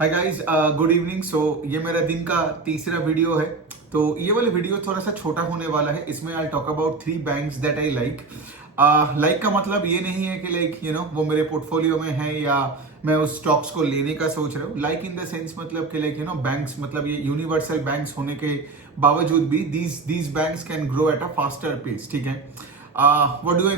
हाय guys, good evening. So ये मेरा दिन का तीसरा वीडियो है। तो ये वाला वीडियो थोड़ा सा छोटा होने वाला है। इसमें I talk about 3 banks that I like. Like का मतलब ये नहीं है कि लाइक वो मेरे पोर्टफोलियो में है या मैं उस स्टॉक्स को लेने का सोच रहा हूँ। लाइक इन द सेंस मतलब कि लाइक बैंक्स मतलब ये यूनिवर्सल बैंक्स होने के बावजूद भी these banks can grow at a faster pace. ठीक है। what do I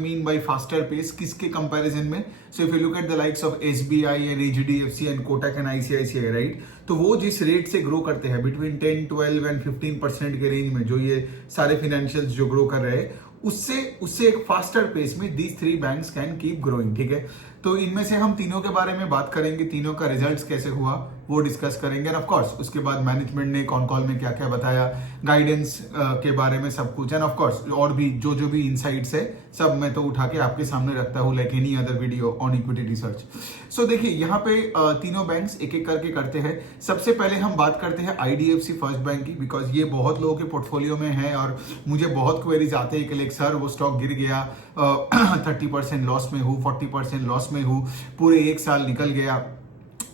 mean by faster pace? किसके कंपैरिजन में? So if you look at the likes of SBI and HDFC and Kotak and ICICI, right? तो वो जिस rate से grow करते हैं बिटवीन 10, 12 एंड 15% के रेंज में, जो ये सारे फाइनेंशियल्स जो ग्रो कर रहे हैं, उससे उससे एक फास्टर पेस में these 3 banks can keep growing. ठीक है। तो इनमें से हम तीनों के बारे में बात करेंगे, तीनों का रिजल्ट्स कैसे हुआ वो डिस्कस करेंगे। एंड ऑफ कोर्स उसके बाद मैनेजमेंट ने कॉन कॉल में क्या क्या बताया, गाइडेंस के बारे में सब कुछ। एंड ऑफ कोर्स और भी जो जो भी इनसाइट्स है सब मैं तो उठा के आपके सामने रखता हूँ, like any other video on equity research. So देखिए यहाँ पे तीनों बैंक्स एक एक करके करते हैं। सबसे पहले हम बात करते हैं IDFC फर्स्ट बैंक की, बिकॉज ये बहुत लोगों के पोर्टफोलियो में है और मुझे बहुत क्वेरीज आते हैं कि लाइक सर वो स्टॉक गिर गया, 30% लॉस में हूँ, 40% लॉस में हूँ, पूरे एक साल निकल गया।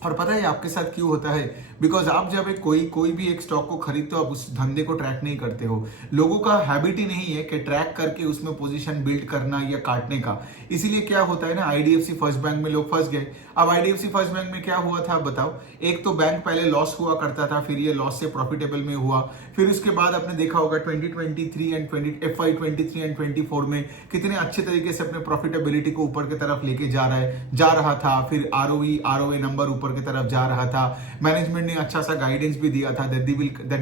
और पता है आपके साथ क्यों होता है? बिकॉज आप जब कोई भी एक स्टॉक को खरीदते हो, आप उस धंधे को ट्रैक नहीं करते हो। लोगों का हैबिट ही नहीं है कि ट्रैक करके उसमें पोजीशन बिल्ड करना या काटने का। इसीलिए क्या होता है ना, IDFC फर्स्ट बैंक में लोग फंस गए। अब IDFC फर्स्ट बैंक में क्या हुआ था बताओ? एक तो बैंक पहले लॉस हुआ करता था, फिर ये लॉस से प्रॉफिटेबल में हुआ, फिर उसके बाद आपने देखा होगा 2023 एंड FY 23 एंड 24 में कितने अच्छे तरीके से अपने प्रॉफिटेबिलिटी को ऊपर की तरफ लेके जा रहा था। फिर ROE नंबर ऊपर की तरफ जा रहा था। मैनेजमेंट ने अच्छा सा गाइडेंस भी दिया था that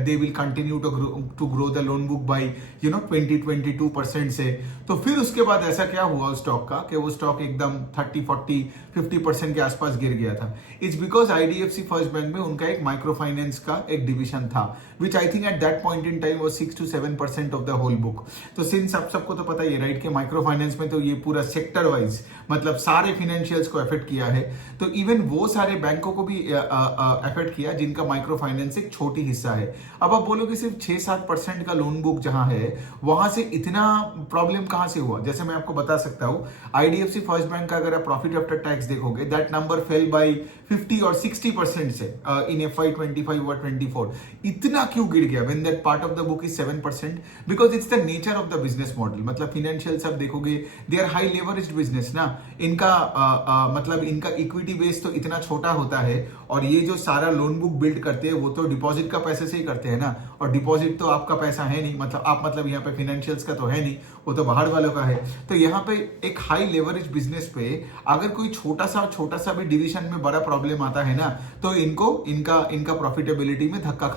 they will continue to grow the loan book by 20-22% से। तो फिर उसके बाद ऐसा क्या हुआ उस स्टॉक का कि वो स्टॉक एकदम 30-40-50% के आसपास गिर गया था। It's because IDFC first bank में उनका एक माइक्रो फाइनेंस का एक डिविजन था, which I think at that point in time वो 6-7% ऑफ द होल बुक। तो सिंस आप सबको तो पता ही है राइट कि माइक्रो फाइनेंस में तो ये पूरा सेक्टर वाइज मतलब सारे फाइनेंशियल्स को अफेक्ट किया है। तो इवन वो सारे बैंकों को भी अफेक्ट किया जिनका माइक्रो फाइनेंस एक छोटी हिस्सा है। अब आप बोलोगे सिर्फ 6-7% का लोन बुक जहां है वहां से इतना प्रॉब्लम कहां से हुआ? जैसे मैं आपको बता सकता हूं, IDFC फर्स्ट बैंक का अगर आप प्रॉफिट आफ्टर टैक्स देखोगे, दैट नंबर फेल बाय 50 और 60% से इन FY 25 और 24। इतना क्यों गिर गया when that part of the book is 7%? Because it's the nature of the business model. मतलब फाइनेंशियल सब देखोगे, they are high leveraged business ना। इनका मतलब इनका इक्विटी बेस तो इतना छोटा होता है, और ये जो सारा लोन बुक बिल्ड करते हैं वो तो डिपॉजिट का पैसे से ही करते हैं ना। और डिपॉजिट तो आपका पैसा है नहीं, मतलब आप मतलब यहाँ पे फाइनेंशियल्स का तो है नहीं, वो तो बाहर वालों का है। तो यहाँ पे एक हाई लेवरेज बिजनेस पे अगर कोई छोटा सा भी डिवीजन में बड़ा प्रॉब्लम आता है ना, तो इनका प्रॉफिटेबिलिटी में धक्का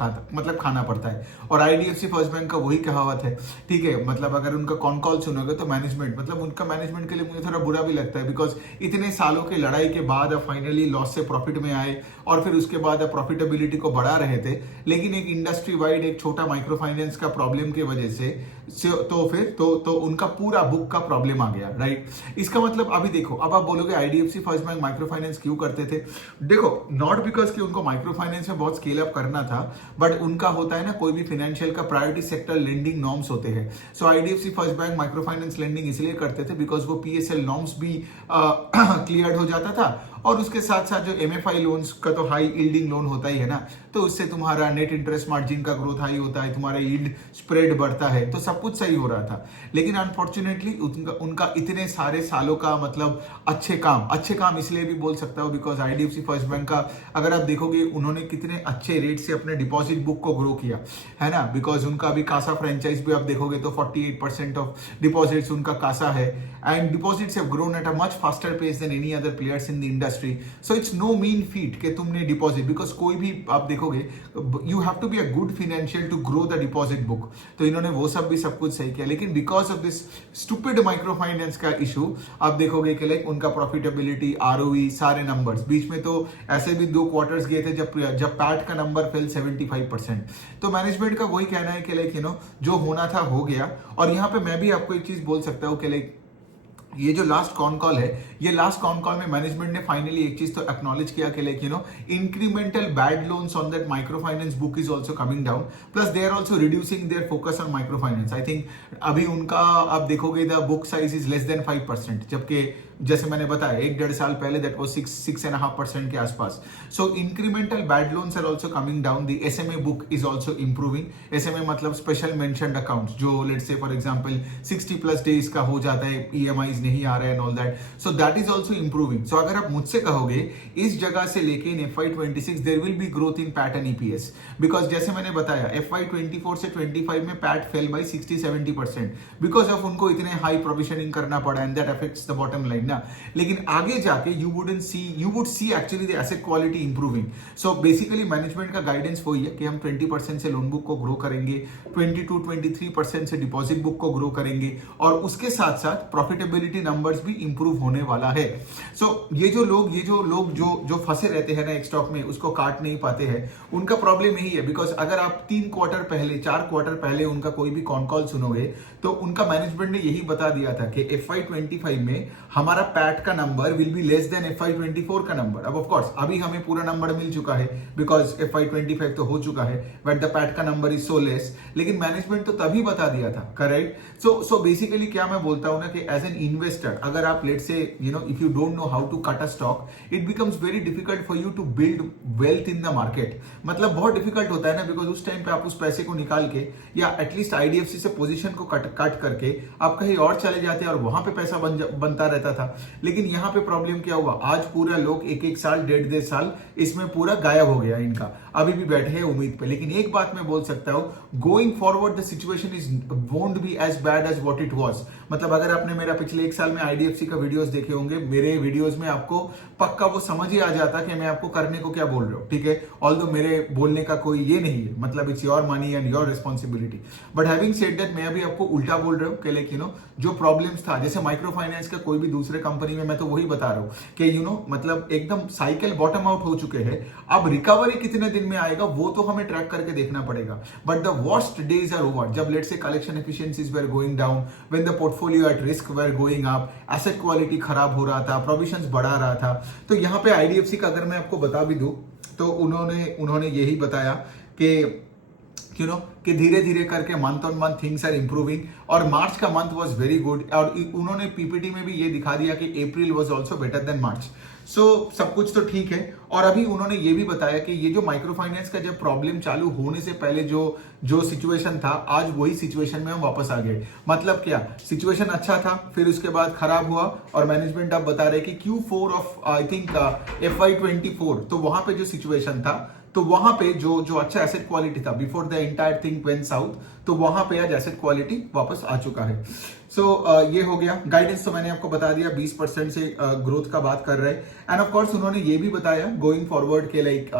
खाना पड़ता है। और IDFC फर्स्ट बैंक का वही कहावत है। ठीक है, मतलब अगर उनका कॉन कॉल सुनोगे तो मैनेजमेंट मतलब उनका मैनेजमेंट के लिए मुझे थोड़ा बुरा भी लगता है, बिकॉज इतने सालों की लड़ाई के बाद अब फाइनली लॉस से प्रॉफिट में आए और फिर उसके बाद अब प्रॉफिटेबिलिटी को बढ़ा रहे थे, लेकिन एक इंडस्ट्री वाइड एक छोटा माइक्रो फाइनेंस का प्रॉब्लम की वजह से तो उनका पूरा बुक का प्रॉब्लम आ गया, राइट। इसका मतलब अभी देखो, अब आप बोलोगे IDFC first bank micro finance क्यों करते थे? देखो, नॉट बिकॉज कि उनको माइक्रो फाइनेंस में बहुत स्केल अप करना था, बट उनका होता है ना कोई भी फाइनेंशियल का प्रायोरिटी सेक्टर लेंडिंग नॉर्म्स होते हैं। सो IDFC first bank micro finance lending इसलिए करते थे बिकॉज वो PSL नॉर्म्स भी क्लियर हो जाता था, और उसके साथ साथ जो MFI लोन्स का तो हाई यील्डिंग लोन होता ही है ना, तो उससे तुम्हारा नेट इंटरेस्ट मार्जिन का ग्रोथ हाई होता है, तुम्हारा यील्ड स्प्रेड बढ़ता है, तो सब कुछ सही हो रहा था। लेकिन अनफॉर्चुनेटली उनका इतने सारे सालों का मतलब अच्छे काम इसलिए भी बोल सकता हूँ बिकॉज IDFC फर्स्ट बैंक का अगर आप देखोगे उन्होंने कितने अच्छे रेट से अपने डिपॉजिट बुक को ग्रो किया है ना। बिकॉज उनका अभी कासा फ्रेंचाइज भी आप देखोगे तो 48% ऑफ डिपॉजिट्स उनका कासा है, and deposits have grown at a much faster pace than any other players in the industry. So it's no mean feat कि तुमने डिपॉजिट, बिकॉज कोई भी आप देखोगे you have to be a good financial to grow the deposit book. तो इन्होंने वो सब कुछ सही किया, लेकिन because of this stupid micro finance का इशू आप देखोगे कि लाइक उनका प्रॉफिटेबिलिटी, ROE सारे नंबर्स, बीच में तो ऐसे भी 2 क्वार्टर्स गए थे जब पैट का नंबर फेल 75%। तो मैनेजमेंट का वही कहना है कि लाइक जो होना था हो गया। और यहाँ पे मैं भी आपको एक चीज बोल सकता हूँ कि लाइक ये जो लास्ट कॉन कॉल है, ये लास्ट कॉन कॉल में मैनेजमेंट ने फाइनली एक चीज तो एक्नॉलेज किया कि like incremental bad loans on that micro finance book is also coming down, plus they are also reducing their focus on micro finance. I think अभी उनका आप देखोगे the book size is less than 5%, जबकि जैसे मैंने बताया 1-1.5 साल पहले दैट वाज 6.5% के आसपास. So incremental bad loans are also coming down. The SMA book is also improving. SMA मतलब स्पेशल मेंशन्ड अकाउंट्स, जो let's say for example 60+ days का हो जाता है, ईएमआईज नहीं आ रहे and all that. So that is also improving. So अगर आप मुझसे कहोगे इस जगह से लेके in FY26 there will be growth in PAT and EPS, because जैसे मैंने बताया FY24 से 25 में PAT fail by 60-70% because of उनको इतने हाई प्रोविजनिंग करना पड़ा and that affects the bottom line ना. लेकिन आगे जाके you would see actually the asset quality improving. So basically management का गाइडेंस वही है कि हम 20% से लोन बुक को ग्रो करेंगे, 22-23% से डिपॉजिट बुक को ग्रो करेंगे और उसके साथ साथ प्रॉफिटेबिलिटी नंबर्स भी इंप्रूव होने वाला है. सो ये जो लोग जो फंसे रहते हैं ना एक स्टॉक में, उसको काट नहीं पाते हैं, उनका प्रॉब्लम यही है. बिकॉज अगर आप 3 क्वार्टर पहले 4 क्वार्टर पहले उनका कोई भी कॉन कॉल सुनोगे तो उनका मैनेजमेंट ने यही बता दिया था कि FY25 में हमारा पैट का number will be less than FY24 का नंबर. अब ऑफ कोर्स अभी हमें पूरा नंबर मिल चुका है बिकॉज FY25 तो हो चुका है, बट द पैट का नंबर इज सो लेस. लेकिन मैनेजमेंट तो तभी बता दिया था, करेक्ट. सो बेसिकली क्या मैं बोलता हूं ना कि एज एन इन्वेस्टर अगर आप let's say if you don't know how to cut a stock, it becomes very difficult for you to build wealth in the market. मतलब बहुत डिफिकल्ट होता है ना, बिकॉज उस टाइम पे आप उस पैसे को निकाल के या एटलीस्ट IDFC से पोजीशन को कट करके आप कहीं और चले जाते और वहां पे पैसा बनता रहता था. लेकिन यहाँ पे प्रॉब्लम क्या हुआ, आज पूरा लोग 1-1 साल 1.5 साल इसमें पूरा गायब हो गया इनका, अभी भी बैठे हैं उम्मीद पे. लेकिन एक बात मैं बोल सकता हूं, going forward the situation is won't be as bad as what it was. मतलब अगर आपने मेरा पिछले 1 साल में IDFC का वीडियोस देखे होंगे, मेरे वीडियोस में आपको पक्का वो समझ ही आ जाता कि मैं आपको करने को क्या बोल रहा हूँ, ठीक है. ऑल्दो मेरे बोलने का कोई ये नहीं है, मतलब it's your money and your responsibility. But having said that मैं अभी आपको उल्टा बोल रहा हूँ कि लाइक जो प्रॉब्लम्स था, जैसे माइक्रो फाइनेंस का कोई भी दूसरे कंपनी में, मैं तो वही बता रहा हूँ कि मतलब एकदम साइकिल बॉटम आउट हो चुके हैं. अब रिकवरी कितने दिन में आएगा वो तो हमें ट्रैक करके देखना पड़ेगा. But the worst days are over. जब let's say collection efficiencies were going down, when the portfolio at risk were going up, asset quality खराब हो रहा था, प्रोविजंस बढ़ा रहा था. तो यहाँ पे IDFC का अगर मैं आपको बता भी दूं तो उन्होंने यही बताया कि कि धीरे धीरे करके month on month things are improving. और मार्च का मंथ वाज वेरी गुड और उन्होंने पीपीटी में भी ये दिखा दिया कि April was also better than March. So सब कुछ तो ठीक है. और अभी उन्होंने ये भी बताया कि ये जो माइक्रो फाइनेंस का जब प्रॉब्लम चालू होने से पहले जो सिचुएशन था, आज वही सिचुएशन में हम वापस आ गए. मतलब क्या, सिचुएशन अच्छा था, फिर उसके बाद खराब हुआ और मैनेजमेंट अब बता रहे कि Q4 of I think FY24, तो वहां पे जो सिचुएशन था, तो वहां पे जो अच्छा एसेट क्वालिटी था before the entire thing went south, तो वहां पे आज एसेट क्वालिटी वापस आ चुका है. सो ये हो गया. गाइडेंस तो मैंने आपको बता दिया, 20% से ग्रोथ का बात कर रहे हैं. एंड ऑफ कोर्स उन्होंने ये भी बताया गोइंग फॉरवर्ड के लाइक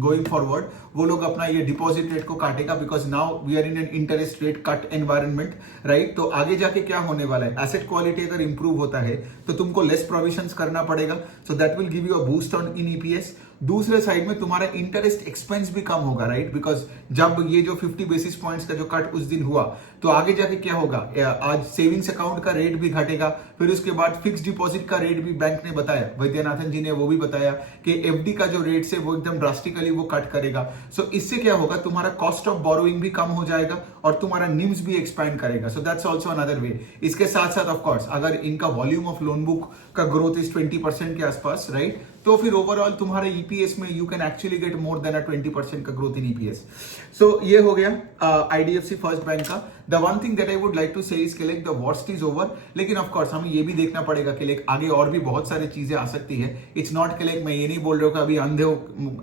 गोइंग फॉरवर्ड वो लोग अपना ये डिपॉजिट रेट को काटेगा, because now we are in an interest rate cut environment, right. तो आगे जाके क्या होने वाला है, एसेट क्वालिटी अगर इंप्रूव होता है तो तुमको लेस प्रोविजंस करना पड़ेगा. So that will give you a boost on in EPS. दूसरे साइड में तुम्हारा इंटरेस्ट एक्सपेंस भी कम होगा, राइट. बिकॉज जब ये जो 50 बेसिस पॉइंट्स का जो कट उस दिन हुआ, तो आगे जाके क्या होगा, आज सेविंग्स अकाउंट का रेट भी घटेगा, फिर उसके बाद फिक्स डिपॉजिट का रेट भी बैंक ने बताया, वैद्यनाथन जी ने वो भी बताया कि FD का जो रेट है वो एकदम ड्रास्टिकली वो कट करेगा. सो इससे क्या होगा, तुम्हारा कॉस्ट ऑफ बोरोइंग भी कम हो जाएगा और तुम्हारा निम्स भी एक्सपैंड करेगा. So that's also another way. इसके साथ साथ ऑफ कोर्स अगर इनका वॉल्यूम ऑफ लोन बुक का ग्रोथ इज 20% के आसपास, राइट, तो फिर ओवरऑल तुम्हारे EPS में you can actually get more than 20% का ग्रोथ इन EPS. सो ये हो गया IDFC फर्स्ट बैंक का. The one thing that I would like to say is like the worst is over. लेकिन ऑफ कोर्स हमें ये भी देखना पड़ेगा कि लाइक आगे और भी बहुत सारी चीजें आ सकती है. इट्स नॉट कि लाइक मैं ये नहीं बोल रहा हूँ कि अभी अंधे हो,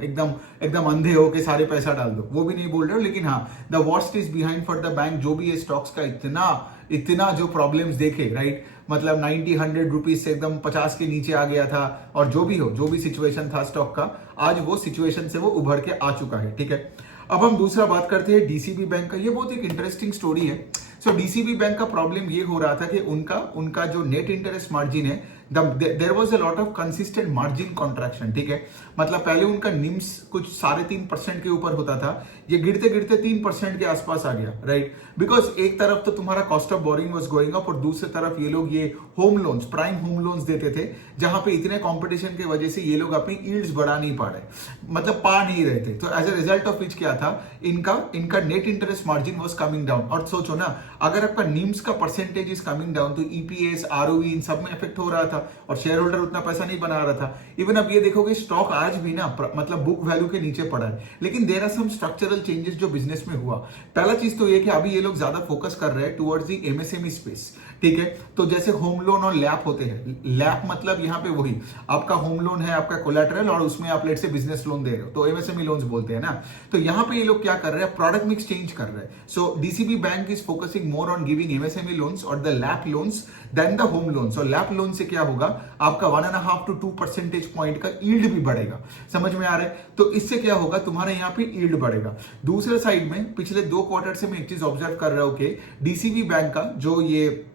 एकदम अंधे हो के सारे पैसा डाल दो, वो भी नहीं बोल रहा हूँ. लेकिन हाँ, the worst is behind for the bank. जो भी ये स्टॉक्स का इतना जो प्रॉब्लम्स देखे, राइट, मतलब 90-100 रुपीज से एकदम 50 के नीचे आ गया था, और जो भी सिचुएशन था स्टॉक का, आज वो सिचुएशन से वो उभर के आ चुका है, ठीक है. अब हम दूसरा बात करते हैं DCB बैंक का. ये बहुत एक इंटरेस्टिंग स्टोरी है. सो DCB बैंक का प्रॉब्लम ये हो रहा था कि उनका जो नेट इंटरेस्ट मार्जिन है, there was a lot of consistent margin contraction, ठीक है. मतलब पहले उनका निम्स कुछ 3.5% के ऊपर होता था, ये गिरते गिरते 3% के आसपास आ गया, राइट. बिकॉज एक तरफ तो तुम्हारा cost of boring was going up और दूसरी तरफ ये लोग ये home loans, prime home loans देते थे, जहां पे इतने कंपटीशन की वजह से ये लोग अपनी यील्ड्स बढ़ा नहीं पा रहे, मतलब पा नहीं रहे थे. तो as a result of which क्या था, इनका net interest margin was coming down. और सोचो ना, अगर आपका निम्स का परसेंटेज इज कमिंग डाउन तो EPS, ROE इन सब में इफेक्ट हो रहा था. था और शेयर होल्डर उतना पैसा नहीं बना रहा था। इवन अब ये देखोगे स्टॉक आज भी ना मतलब बुक वैल्यू के नीचे पड़ा है, लेकिन there are some structural changes जो बिजनेस में हुआ। पहला चीज तो ये कि अभी ये लोग ज्यादा फोकस कर रहे हैं टुवर्ड्स दी एमएसएमई स्पेस, ठीक है। तो जैसे होम लोन और लैप होते हैं, लैप मतलब यहाँ पे वही आपका होम लोन है, आपका कोलैटरल, और उसमें आप लेट से बिजनेस लोन दे रहे हो, तो एमएसएमई लोन्स बोलते हैं ना। तो यहाँ पे ये लोग क्या कर रहे हैं, प्रोडक्ट मिक्स चेंज कर रहे हैं। So DCB bank is focusing more on giving MSME loans और the LAP loans than the home loans. और लैप लोन से क्या होगा, आपका 1.5 to 2 परसेंटेज पॉइंट का यील्ड भी बढ़ेगा। समझ में आ रहा है? तो इससे क्या होगा, तुम्हारे यहाँ पे यील्ड बढ़ेगा। दूसरे साइड में पिछले 2 क्वार्टर से मैं एक चीज ऑब्जर्व कर रहा हूं कि डीसीबी बैंक का जो ये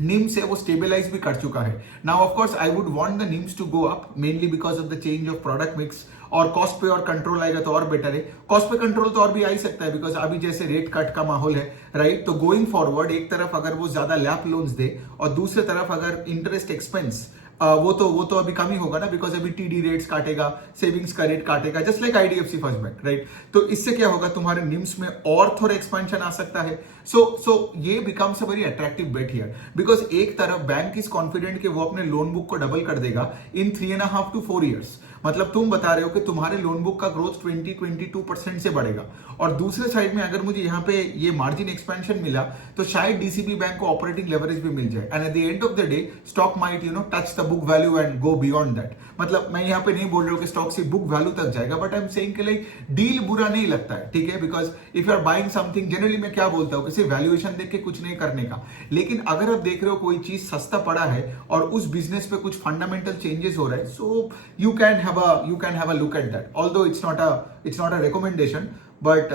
निम्स है वो स्टेबलाइज भी कर चुका है। Now of course I would want the NIMs to go up mainly because of the change of product mix, और कॉस्ट पे और कंट्रोल आएगा तो और बेटर है। कॉस्ट पे कंट्रोल तो और भी आ ही सकता है बिकॉज अभी जैसे रेट कट का माहौल है, राइट। तो गोइंग फॉरवर्ड एक तरफ अगर वो ज्यादा लैप लोन्स दे और दूसरी तरफ अगर इंटरेस्ट एक्सपेंस वो तो अभी कम ही होगा ना, बिकॉज अभी टीडी रेट्स काटेगा, सेविंग्स का रेट काटेगा, just like IDFC first bank, right. तो इससे क्या होगा, तुम्हारे निम्स में और थोड़ा एक्सपेंशन आ सकता है। सो ये becomes a very attractive bet here, because एक तरफ बैंक इज कॉन्फिडेंट कि वो अपने लोन बुक को डबल कर देगा इन 3.5 to 4 years। मतलब तुम बता रहे हो कि तुम्हारे लोन बुक का ग्रोथ 20-22% से बढ़ेगा, और दूसरे साइड में अगर मुझे यहाँ पे ये मार्जिन एक्सपेंशन मिला तो शायद डीसीबी बैंक को ऑपरेटिंग लेवरेज भी मिल जाए, and at the end of the day stock might touch the book value and go beyond that. मतलब मैं यहाँ पे नहीं बोल रहा हूँ कि स्टॉक से बुक वैल्यू तक जाएगा, बट आई एम सेइंग कि लाइक डील बुरा नहीं लगता है, ठीक है। Because if you are buying something, generally मैं क्या बोलता हूँ कि सिर्फ वैल्यूएशन देख के कुछ नहीं करने का, लेकिन अगर आप देख रहे हो कोई चीज सस्ता पड़ा है और उस बिजनेस पे कुछ फंडामेंटल चेंजेस हो रहा है, so you can have a look at that, although it's not a recommendation, but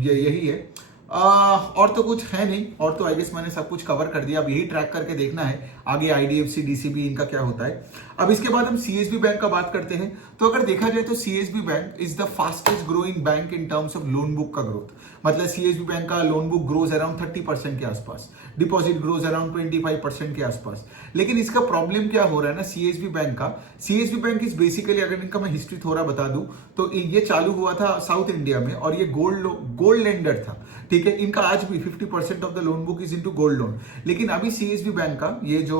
ये यही है। और तो कुछ है नहीं, और तो आई गेस मैंने सब कुछ कवर कर दिया। अब यही ट्रैक करके देखना है आगे आईडीएफसी डीसीबी इनका क्या होता है। अब इसके बाद हम सीएसबी बैंक का बात करते हैं। तो अगर देखा जाए तो CSB bank is the fastest growing bank in terms of loan book का ग्रोथ। मतलब सीएसबी बैंक का लोन बुक ग्रोज अराउंड 30% के आसपास, डिपॉजिट ग्रोज अराउंड 25% के आसपास। लेकिन इसका प्रॉब्लम क्या हो रहा है ना सीएसबी बैंक का, सीएसबी बैंक इज बेसिकली, अगर इनका मैं हिस्ट्री थोड़ा बता दूं तो ये चालू हुआ था साउथ इंडिया में, और ये गोल्ड लेंडर था, ठीक है। इनका आज भी 50% of the loan book is into gold loan. लेकिन अभी सीएसबी बैंक का ये जो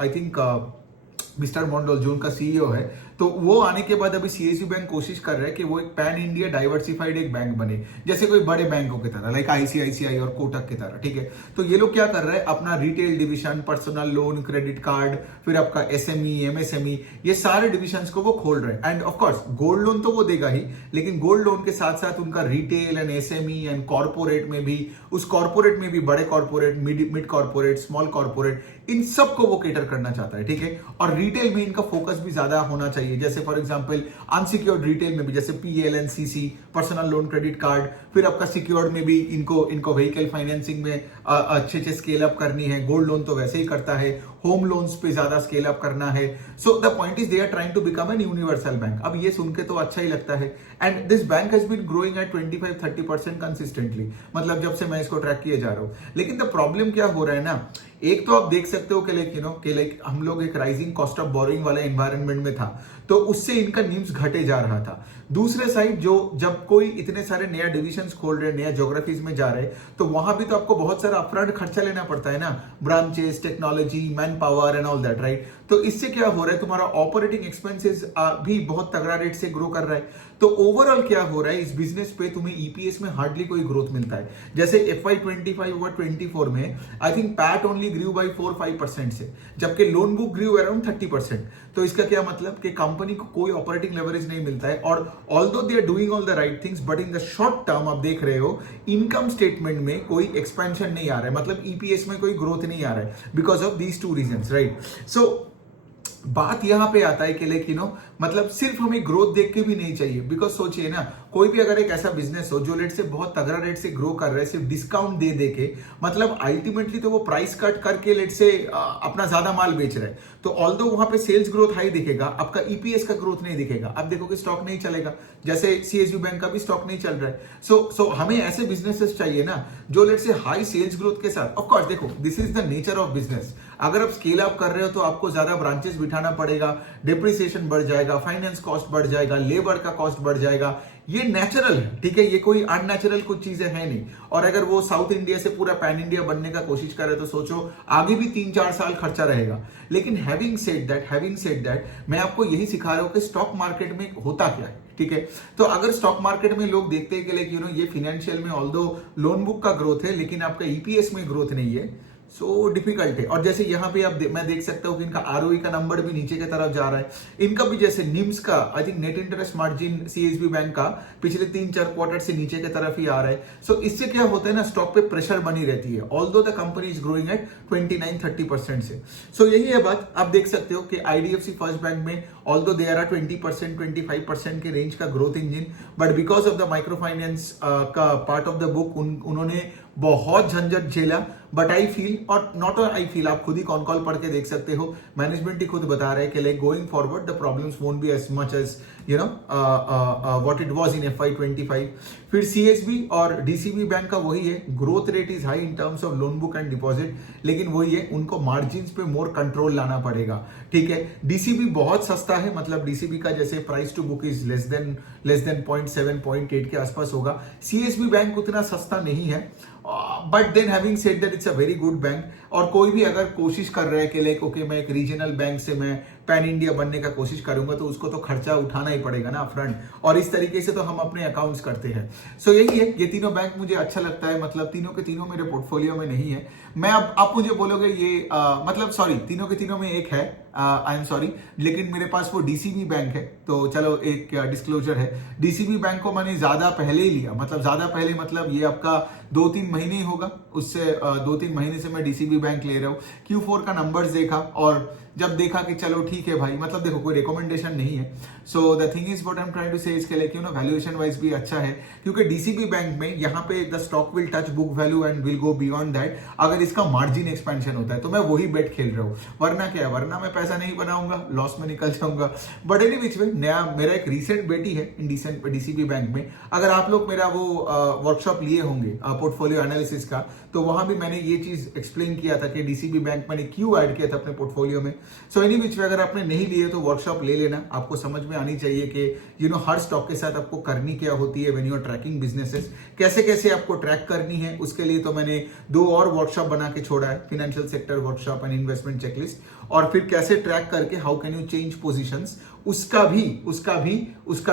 आई थिंक मिस्टर मोंडोल जो उनका सीईओ है, तो वो आने के बाद अभी सीएसबी बैंक कोशिश कर रहा है कि वो एक पैन इंडिया डाइवर्सिफाइड एक बैंक बने, जैसे कोई बड़े बैंकों की तरह, लाइक आईसीआईसीआई और कोटक की तरह, ठीक है। तो ये लोग क्या कर रहे हैं, अपना retail division, personal loan, credit card, फिर आपका एसएमई, एमएसएमई, ये सारे डिविजन्स को वो खोल रहे हैं। End of course gold loan तो वो देगा ही, लेकिन गोल्ड लोन के साथ साथ उनका retail and SME and corporate में भी, उस कॉर्पोरेट में भी बड़े corporate, mid corporate, small corporate, इन सबको वो केटर करना चाहता है, ठीक है। और रिटेल में इनका फोकस भी ज्यादा होना चाहिए, जैसे फॉर एग्जांपल अनसिक्योर्ड रिटेल में भी, जैसे पीएलएनसीसी, पर्सनल लोन, क्रेडिट कार्ड, फिर आपका सिक्योर्ड में भी इनको व्हीकल फाइनेंसिंग में अच्छे स्केल अप करनी है। गोल्ड लोन तो वैसे ही करता है, होम लोन्स पे ज्यादा स्केल अप करना है। So the point is they are trying to become an universal bank. अब ये सुन के तो अच्छा ही लगता है, and this bank has been growing at 25-30% consistently, मतलब जब से मैं इसको ट्रैक किए जा रहा हूं। लेकिन द प्रॉब्लम क्या हो रहा है ना, एक तो आप देख सकते हो कि लाइक हम लोग एक राइजिंग कॉस्ट ऑफ बोरोइंग वाले एनवायरनमेंट में था, तो उससे इनका निम्स घटे जा रहा था। दूसरे साइड जब कोई इतने सारे नया डिविजन्स खोल रहे हैं, नया ज्योग्राफीज में जा रहे हैं, तो वहां भी तो आपको बहुत सारा अपफ्रंट खर्चा लेना पड़ता है ना, branches, technology, man power and all that, right. तो इससे क्या हो रहा है, तुम्हारा ऑपरेटिंग एक्सपेंसेस भी बहुत तगड़ा रेट से ग्रो कर रहा है। तो ओवरऑल क्या हो रहा है, इस बिजनेस पे तुम्हें ईपीएस में हार्डली कोई ग्रोथ मिलता है। जैसे FY25 ओवर 24 में I think PAT only grew by 4-5% से, जबकि लोन बुक ग्रू अराउंड 30%। तो इसका क्या मतलब कि कंपनी को कोई ऑपरेटिंग लेवरेज नहीं मिलता है, और although they are doing all the right things, but in the short term आप देख रहे हो इनकम स्टेटमेंट में कोई एक्सपेंशन नहीं आ रहा है, मतलब ईपीएस में कोई ग्रोथ नहीं आ रहा है, because of these 2 reasons, right. So बात यहां पे आता है कि मतलब सिर्फ हमें ग्रोथ देख के भी नहीं चाहिए, बिकॉज सोचिए ना, कोई भी अगर एक ऐसा बिजनेस हो जो रेट से बहुत तगड़ा रेट से ग्रो कर रहा है सिर्फ डिस्काउंट दे के, मतलब अल्टीमेटली तो वो प्राइस कट करके लेट से अपना ज्यादा माल बेच रहा है, तो ऑल्दो वहां पे सेल्स ग्रोथ हाई दिखेगा, आपका ईपीएस का ग्रोथ नहीं दिखेगा। अब देखो कि स्टॉक नहीं चलेगा, जैसे सीएसबी बैंक का भी स्टॉक नहीं चल रहा है। सो हमें ऐसे बिजनेसेस चाहिए ना जो लेट से हाई सेल्स ग्रोथ के साथ, ऑफ कोर्स देखो this is the nature of business, अगर आप स्केल अप कर रहे हो तो आपको ज्यादा ब्रांचेस बिठाना पड़ेगा, डिप्रिसिएशन बढ़ जाएगा, जाएगा, फाइनेंस कॉस्ट बढ़ जाएगा, लेबर का कॉस्ट बढ़ जाएगा, ये नेचुरल है, ठीक है, ये कोई अननेचुरल कुछ चीजें है नहीं। और अगर वो साउथ इंडिया से पूरा पैन इंडिया बनने का कोशिश करे तो सोचो आगे भी 3-4 साल खर्चा रहेगा। लेकिन हैविंग सेड दैट मैं आपको यही सिखा रहा हूं कि स्टॉक मार्केट में होता क्या है, ठीक है। तो अगर स्टॉक मार्केट में लोग देखते हैं कि लाइक ये फिनेंशियल में ऑल्दो लोन बुक का ग्रोथ है लेकिन आपका ईपीएस में ग्रोथ नहीं है, सो डिफिकल्ट है। और जैसे यहाँ पे मैं देख सकता हूँ कि इनका आरओई का नंबर भी नीचे की तरफ जा रहा है। इनका भी जैसे निम्स का I think net interest margin CSB bank का पिछले 3-4 क्वार्टर से नीचे की तरफ ही आ रहा है। सो इससे क्या होता है ना, स्टॉक पे प्रेशर बनी रहती है although the company is growing at 29-30% से। सो यही है बात, आप देख सकते हो कि आईडीएफसी फर्स्ट बैंक में ऑल्दो दे आर 20%-25% के रेंज का growth engine, but because of the micro finance का पार्ट ऑफ द बुक उन्होंने बहुत झंझट झेला। बट आई फील, और नॉट आई फील, आप खुद ही कॉन कॉल पढ़ के देख सकते हो, मैनेजमेंट ही खुद बता रहे हैं कि like going forward the problems won't be as much as what it was in FY25। फिर सीएसबी और डीसीबी बैंक का वही है, growth rate is high in terms of loan book and deposit, लेकिन वही है उनको मार्जिन पे मोर कंट्रोल लाना पड़ेगा, ठीक है। डीसीबी बहुत सस्ता है, मतलब डीसीबी का जैसे price to book is less than 0.7-0.8 के आसपास होगा। सीएसबी बैंक उतना सस्ता नहीं है, but then having said that it's a very good bank. और कोई भी अगर कोशिश कर रहा है कि लाइक ओके मैं एक रीजनल बैंक से मैं पैन इंडिया बनने का कोशिश करूंगा तो उसको तो खर्चा उठाना ही पड़ेगा ना फ्रंट, और इस तरीके से तो हम अपने अकाउंट्स करते हैं। सो यही है, ये तीनों बैंक मुझे अच्छा लगता है, मतलब तीनों के तीनों मेरे पोर्टफोलियो में नहीं है। मैं अब आप मुझे बोलोगे ये मतलब सॉरी तीनों के तीनों में एक है, आई एम सॉरी, लेकिन मेरे पास वो डीसीबी बैंक है। तो चलो एक डिस्क्लोजर है, डीसीबी बैंक को मैंने ज्यादा पहले ही लिया, मतलब ज्यादा पहले मतलब ये आपका 2-3 महीने ही होगा, उससे 2-3 महीने से मैं डीसीबी बैंक ले रहा हूँ। Q4 का नंबर्स देखा और जब देखा कि चलो ठीक है भाई, मतलब देखो कोई रिकमेंडेशन नहीं है। So the thing is what I am trying to say इसके लिए वैल्यूएशन वाइज भी अच्छा है, क्योंकि डीसीबी बैंक में यहाँ पे the stock will touch book value and will go beyond that अगर इसका मार्जिन एक्सपेंशन होता है, तो मैं वही बेट खेल रहा हूँ। वरना क्या है, वरना मैं पैसा नहीं बनाऊंगा, लॉस में निकल जाऊंगा। बट एनी विच में नया मेरा एक रिसेंट बेटी है डीसीबी बैंक में। अगर आप लोग मेरा वो वर्कशॉप लिए होंगे पोर्टफोलियो एनालिसिस का, तो वहां भी मैंने ये चीज एक्सप्लेन किया था कि डीसीबी बैंक मैंने क्यों ऐड किया था अपने पोर्टफोलियो में। सो एनी विच में अगर आपने नहीं लिए तो वर्कशॉप ले लेना, आपको समझ में आनी चाहिए कि हर स्टॉक के साथ आपको करनी क्या होती है when you are tracking businesses, कैसे कैसे आपको ट्रैक करनी है। उसके लिए तो मैंने 2 और वर्कशॉप बना के छोड़ा है, financial sector workshop and investment checklist, और फिर कैसे ट्रैक करके how can you change positions, उसका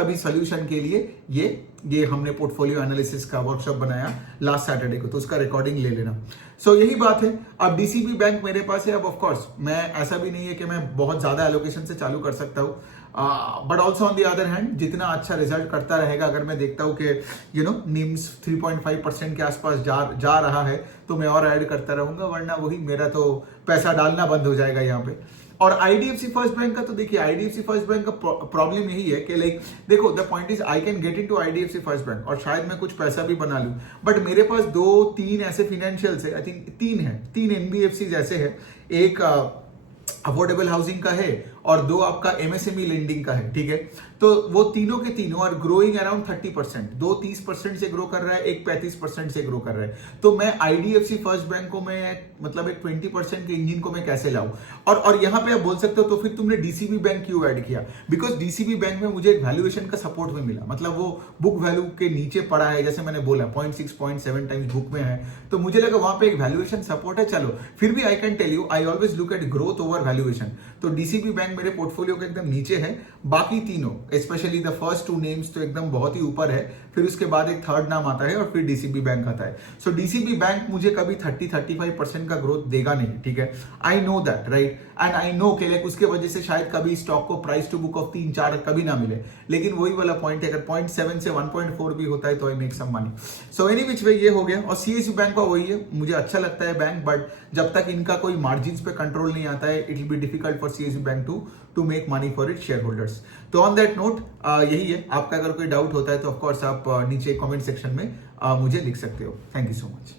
भी सॉल्यूशन के लिए ये हमने पोर्टफोलियो एनालिसिस का वर्कशॉप बनाया लास्ट सैटरडे को, तो उसका रिकॉर्डिंग ले लेना। सो यही बात है। अब डीसीबी बैंक मेरे पास है, अब ऑफ कोर्स मैं ऐसा भी नहीं है कि मैं बहुत ज्यादा एलोकेशन से चालू कर सकता हूँ, but also on the other hand जितना अच्छा रिजल्ट करता रहेगा, अगर मैं देखता हूँ कि निम्स 3.5% के आसपास जा रहा है तो मैं और ऐड करता रहूंगा, वरना वही मेरा तो पैसा डालना बंद हो जाएगा यहाँ पे। और आईडीएफसी फर्स्ट बैंक का तो देखिए, आईडीएफसी फर्स्ट बैंक का प्रॉब्लम यही है कि लाइक देखो the point is I can get into IDFC first bank और शायद मैं कुछ पैसा भी बना लूं, बट मेरे पास 2-3 ऐसे फिनेंशियल है, आई थिंक 3 एनबीएफसी ऐसे है, एक अफोर्डेबल हाउसिंग का है और 2 आपका एमएसएमई लेंडिंग का है, ठीक है। तो वो तीनों के तीनों और ग्रोइंग अराउंड 30%, 2 30% से ग्रो कर रहा है, एक 35% से ग्रो कर रहा है। तो मैं आईडीएफसी फर्स्ट बैंक को मैं मतलब एक 20% के इंजन को मैं कैसे लाऊं। और यहाँ पे आप बोल सकते हो तो फिर तुमने डीसीबी बैंक क्यों ऐड किया, बिकॉज डीसीबी बैंक में मुझे एक वैल्यूएशन का सपोर्ट भी मिला, मतलब वो बुक वैल्यू के नीचे पड़ा है, जैसे मैंने बोला 0.6-0.7 टाइम्स बुक में है, तो मुझे लगा वहां पे एक वैल्यूएशन सपोर्ट है। चलो फिर भी I can tell you I always look at growth over valuation. तो डीसीबी बैंक मेरे पोर्टफोलियो के एकदम नीचे है, बाकी तीनों स्पेशली द फर्स्ट 2 नेम्स तो एकदम बहुत ही ऊपर है, फिर उसके बाद एक थर्ड नाम आता है और फिर डीसीबी बैंक आता है। सो डीसीबी बैंक मुझे कभी 30-35% का ग्रोथ देगा नहीं, ठीक है, I know that right, and I know कि लाइक उसके वजह से शायद कभी स्टॉक को प्राइस टू बुक ऑफ 3-4 कभी ना मिले, लेकिन वही वाला पॉइंट है, अगर 0.7 से 1.4 भी होता है तो I make some money. So any which way ये हो गया। और सीएसबी बैंक का वही है, मुझे अच्छा लगता है बैंक, बट जब तक इनका कोई मार्जिन पे कंट्रोल नहीं आता है, it will be difficult for CSB bank to make money for it shareholders. तो ऑन दैट नोट यही है, आपका अगर कोई डाउट होता है तो ऑफकोर्स आप नीचे कमेंट सेक्शन में मुझे लिख सकते हो। Thank you so much.